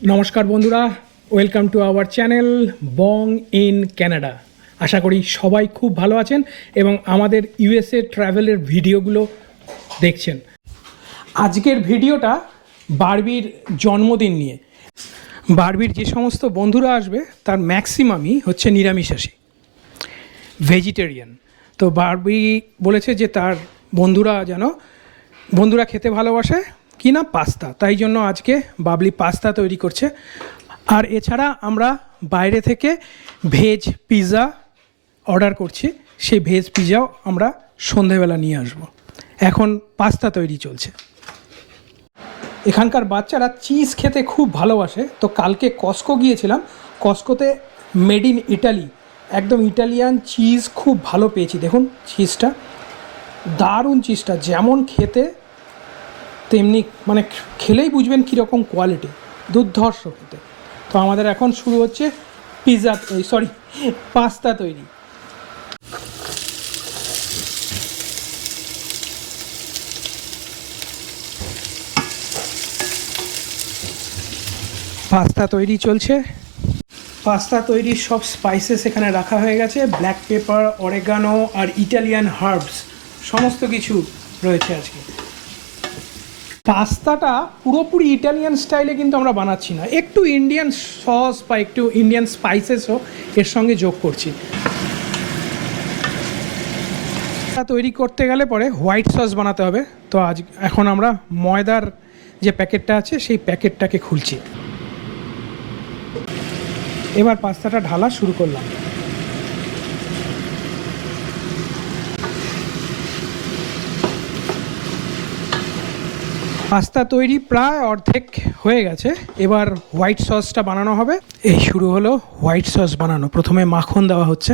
নমস্কার বন্ধুরা, welcome to our channel Bong in Canada. আশা করি সবাই খুব ভালো আছেন এবং আমাদের ইউএসএ ট্রাভেলের ভিডিওগুলো দেখছেন। আজকের ভিডিওটা বারবির জন্মদিন নিয়ে। বারবির যে সমস্ত বন্ধুরা আসবে, তার ম্যাক্সিমামই হচ্ছে নিরামিষাশী, ভেজিটেরিয়ান। তো বারবি বলেছে যে তার বন্ধুরা যেন, বন্ধুরা খেতে ভালোবাসে কি না পাস্তা। তাই জন্য আজকে বাবলি পাস্তা তৈরি করছে। আর এছাড়া আমরা বাইরে থেকে ভেজ পিৎজা অর্ডার করছি। সেই ভেজ পিৎজাও আমরা সন্ধেবেলা নিয়ে আসব। এখন পাস্তা তৈরি চলছে। এখানকার বাচ্চারা চিজ খেতে খুব ভালোবাসে। তো কালকে কস্কো গিয়েছিলাম। কস্কোতে মেড ইন ইটালি। একদম ইটালিয়ান চিজ খুব ভালো পেয়েছি। দেখুন, চিজটা, দারুণ চিজটা। যেমন খেতে তেমনি মানে খেলেই বুঝবেন কীরকম কোয়ালিটি দুর্ধর্ষ খেতে। তো আমাদের এখন শুরু হচ্ছে পিৎজা সরি পাস্তা তৈরি। পাস্তা তৈরি চলছে। পাস্তা তৈরির সব স্পাইসেস এখানে রাখা হয়ে গেছে ব্ল্যাক পেপার অরেগানো আর ইটালিয়ান হার্বস সমস্ত কিছু রয়েছে আজকে। পাস্তাটা পুরোপুরি ইটালিয়ান স্টাইলে কিন্তু আমরা বানাচ্ছি না। একটু ইন্ডিয়ান সস বা একটু ইন্ডিয়ান স্পাইসেসও এর সঙ্গে যোগ করছি। তৈরি করতে গেলে পরে হোয়াইট সস বানাতে হবে। তো আজ, এখন আমরা ময়দার যে প্যাকেটটা আছে, সেই প্যাকেটটাকে খুলছি। এবার পাস্তাটা ঢালা শুরু করলাম। পাস্তা তৈরি প্রায় অর্ধেক হয়ে গেছে। এবার হোয়াইট সসটা বানানো হবে। এই শুরু হলো হোয়াইট সস বানানো। প্রথমে মাখন দেওয়া হচ্ছে।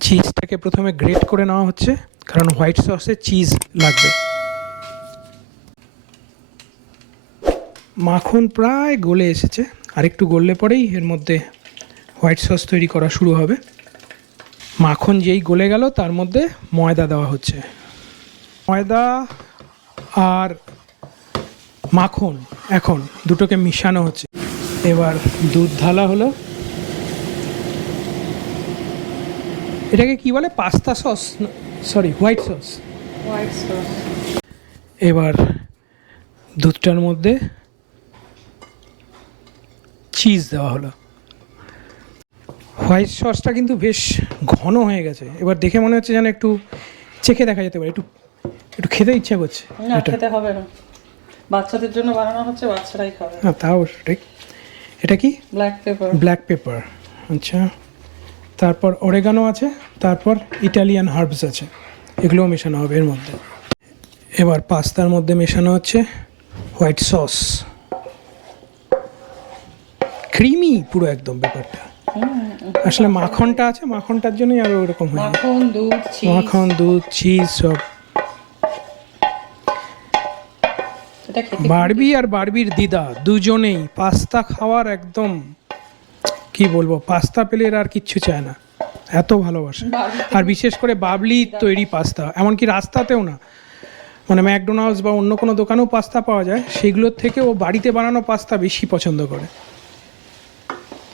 চিজটাকে প্রথমে গ্রেট করে নেওয়া হচ্ছে, কারণ হোয়াইট সসে চিজ লাগবে। মাখন প্রায় গলে এসেছে। আর একটু গললে পরেই এর মধ্যে হোয়াইট সস তৈরি করা শুরু হবে। মাখন যেই গলে গেল, তার মধ্যে ময়দা দেওয়া হচ্ছে। ময়দা আর মাখন এখন দুটোকে মিশানো হচ্ছে। এবার দুধ ঢালা হলো। এটাকে কি বলে? Pasta sauce? Sorry white sauce white sauce এবার দুধটার মধ্যে চিজ দেওয়া হলো। হোয়াইট সসটা কিন্তু বেশ ঘন হয়ে গেছে। এবার দেখে মনে হচ্ছে যেন একটু চেখে দেখা যেতে পারে একটু একটু খেতে ইচ্ছে করছে না খেতে হবে না। বাচ্চাদের জন্য বানানো হচ্ছে বাচ্চারাই খাবে। হ্যাঁ তা অবশ্য ঠিক। এটা কি? ব্ল্যাক পেপার ব্ল্যাক পেপার আচ্ছা। তারপর অরেগানো আছে তারপর ইটালিয়ান হার্বস আছে। এগুলোও মেশানো হবে এর মধ্যে। এবার পাস্তার মধ্যে মেশানো হচ্ছে হোয়াইট সস ক্রিমি পুরো একদম ব্যাপারটা। আসলে মাখনটা আছে মাখনটার জন্যই আরও ওরকম হয় মাখন দুধ মাখন দুধ চিজ সব এটা খেতে বারবি আর বারবির দিদা দুজনেই পাস্তা খাওয়ার একদম কি বলব পাস্তা পেলে আর কিচ্ছু চায় না এত ভালোবাসে। আর বিশেষ করে বাবলি তৈরি পাস্তা এমনকি রাস্তাতেও না মানে ম্যাকডোনাল্ডস বা অন্য কোনো দোকানেও পাস্তা পাওয়া যায় সেগুলোর থেকে ও বাড়িতে বানানো পাস্তা বেশি পছন্দ করে।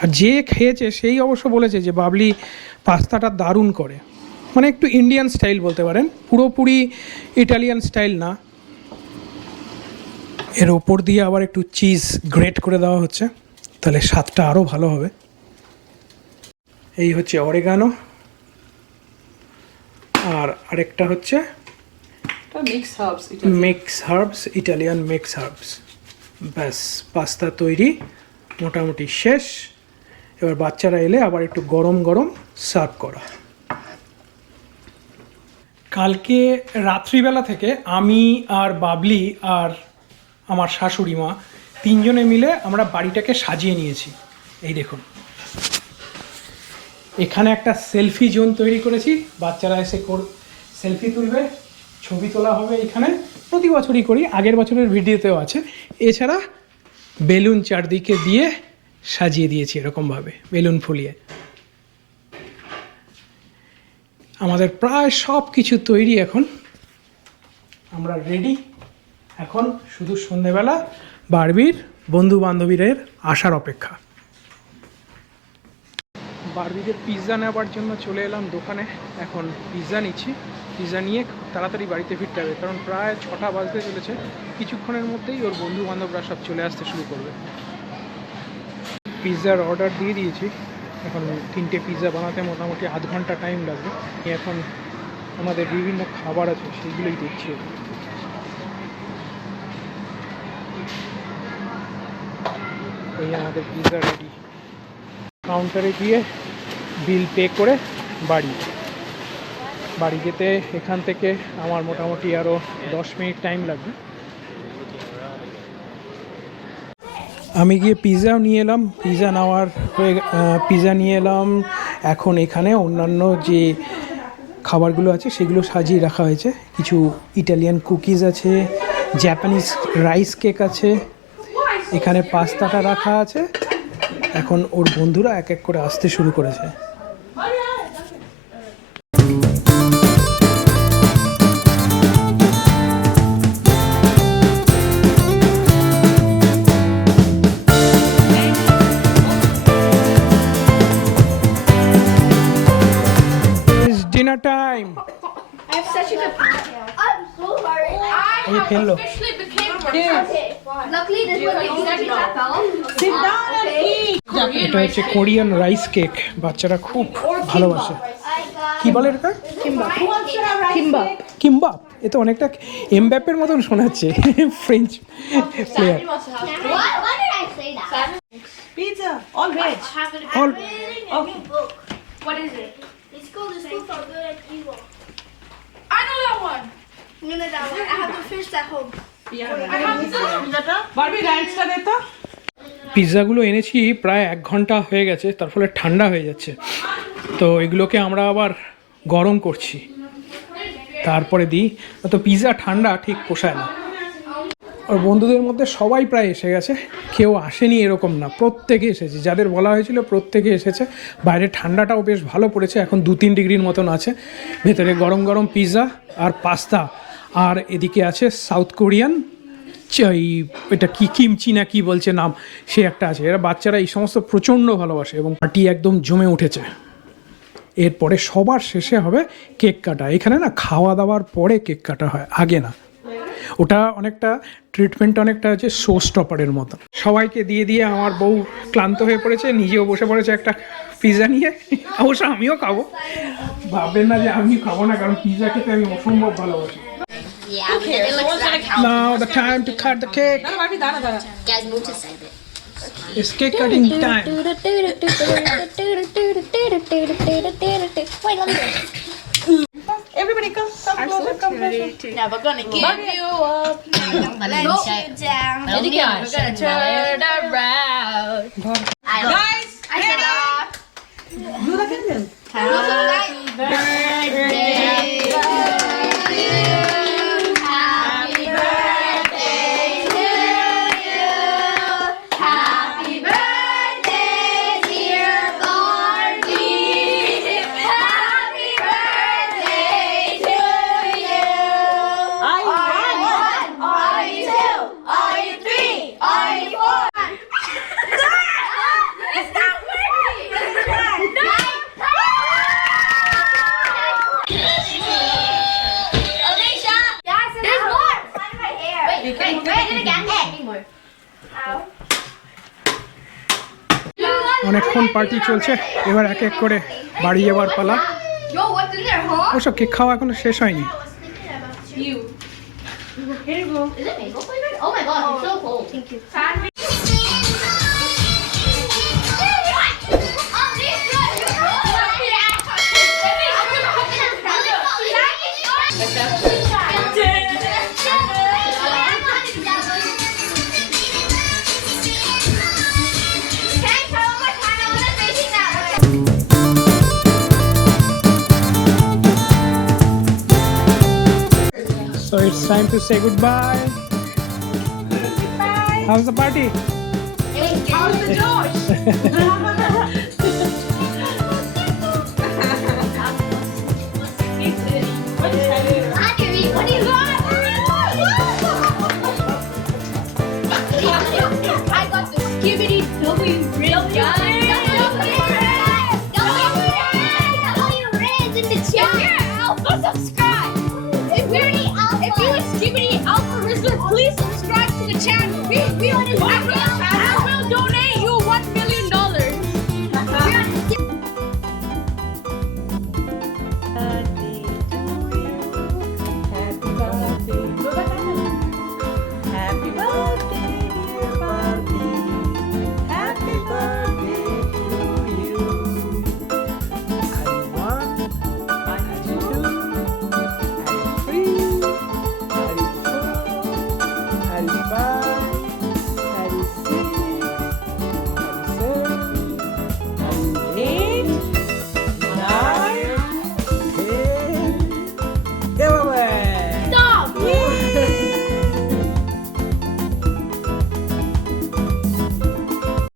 আর যে খেয়েছে সেই অবশ্য বলেছে যে বাবলি পাস্তাটা দারুণ করে। মানে একটু ইন্ডিয়ান স্টাইল বলতে পারেন পুরোপুরি ইটালিয়ান স্টাইল না এর ওপর দিয়ে আবার একটু চিজ গ্রেট করে দেওয়া হচ্ছে তাহলে স্বাদটা আরও ভালো হবে। এই হচ্ছে অরেগানো আর আরেকটা হচ্ছে mix herbs Italian mix herbs ব্যাস পাস্তা তৈরি মোটামুটি শেষ। এবার বাচ্চারা এলে আবার একটু গরম গরম সার্ভ করা। কালকে রাত্রিবেলা থেকে আমি আর বাবলি আর আমার শাশুড়ি মা, তিনজনে মিলে আমরা বাড়িটাকে সাজিয়ে নিয়েছি। এই দেখুন। এখানে একটা সেলফি জোন তৈরি করেছি। বাচ্চারা এসে কর, সেলফি তুলবে, ছবি তোলা হবে এখানে। প্রতি বছরই করি, আগের বছরের ভিডিওতেও আছে। এছাড়া বেলুন চারদিকে দিয়ে সাজিয়ে দিয়েছি এরকমভাবে, বেলুন ফুলিয়ে। আমাদের প্রায় সব কিছু তৈরি এখন। আমরা রেডি এখন শুধু সন্ধেবেলা বারবির বন্ধু বান্ধবীদের আসার অপেক্ষা। বারবিদের পিৎজা নেওয়ার জন্য চলে এলাম দোকানে। এখন পিৎজা নিচ্ছি। পিৎজা নিয়ে তাড়াতাড়ি বাড়িতে ফিরতে হবে, কারণ প্রায় ছটা বাজতে চলেছে। কিছুক্ষণের মধ্যেই ওর বন্ধু বান্ধবরা সব চলে আসতে শুরু করবে। পিৎজার অর্ডার দিয়ে দিয়েছি। এখন তিনটে পিৎজা বানাতে মোটামুটি আধ ঘণ্টা টাইম লাগবে। এখন আমাদের বিভিন্ন খাবার আছে সেগুলোই দেখছি। এই আমাদের পিৎজা রেডি কাউন্টারে গিয়ে বিল পে করে বাড়ি। বাড়ি যেতে এখান থেকে আমার মোটামুটি আরও দশ মিনিট টাইম লাগবে। আমি গিয়ে পিৎজাও নিয়ে এলাম। পিৎজা নেওয়ার হয়ে পিৎজা নিয়ে এলাম। এখন এখানে অন্যান্য যে খাবারগুলো আছে, সেগুলো সাজিয়ে রাখা হয়েছে। কিছু ইটালিয়ান কুকিজ আছে জাপানিজ রাইস কেক আছে। এখানে পাস্তাটা রাখা আছে এখন ওর বন্ধুরা এক এক করে আসতে শুরু করেছে dinner time. I have such a good. I'm so sorry. I officially became okay. Luckily, this was the only thing that fell. Sit down and eat. এটা হচ্ছে কোরিয়ান রাইস কেক বাচ্চারা খুব ভালোবাসে কি বলে এটা. কিম্বাপ এ তো অনেকটা এমব্যাপের মতন শোনাচ্ছে French player I say that? Pizza, all veg. All Okay. Book. What is it? It's called The School for Good and Evil. I know that one. You know that one. I have to finish that home. পিৎজাগুলো এনেছি প্রায় এক ঘণ্টা হয়ে গেছে তার ফলে ঠান্ডা হয়ে যাচ্ছে। তো এগুলোকে আমরা আবার গরম করছি। তারপরে দিই। তো পিৎজা ঠান্ডা ঠিক পোষায় না। আর বন্ধুদের মধ্যে সবাই প্রায় এসে গেছে। কেউ আসেনি এরকম না। প্রত্যেকে এসেছে। যাদের বলা হয়েছিল প্রত্যেকে এসেছে। বাইরে ঠান্ডাটাও বেশ ভালো পড়েছে। এখন দু তিন ডিগ্রির মতন আছে। ভেতরে গরম গরম পিৎজা আর পাস্তা। আর এদিকে আছে সাউথ কোরিয়ান এই এটা কি কিমচি না কি বলছে নাম, সে একটা আছে। এরা বাচ্চারা এই সমস্ত প্রচণ্ড ভালোবাসে এবং পার্টি একদম জমে উঠেছে। এরপরে সবার শেষে হবে কেক কাটা। এখানে না খাওয়া দাওয়ার পরে কেক কাটা হয়, আগে না। ওটা অনেকটা ট্রিটমেন্ট অনেকটা হচ্ছে শো স্টপারের মতো সবাইকে দিয়ে দিয়ে আমার বউ ক্লান্ত হয়ে পড়েছে, নিজেও বসে পড়েছে একটা পিৎজা নিয়ে। অবশ্য আমিও খাব। ভাববেন না যে আমি খাব না, কারণ পিৎজা খেতে আমি অসম্ভব ভালোবাসি। Yeah, Who cares? it looks Now the time to cut the cake. Might be. Guys, move to side bit. It's cake cutting time. Wait, let me. Everybody come, come closer, come closer. Now we're gonna give you up. Let you down. We're gonna turn around. অনেকক্ষণ party চলছে এবার এক এক করে বাড়ি যাওয়ার পালা? অবশ্য কেক খাওয়া এখনও শেষ হয়নি. Here you go. Is it maple flavored? Oh my god, it's so cold. Thank you. So it's time to say goodbye. How's the party? How's the George? Bye.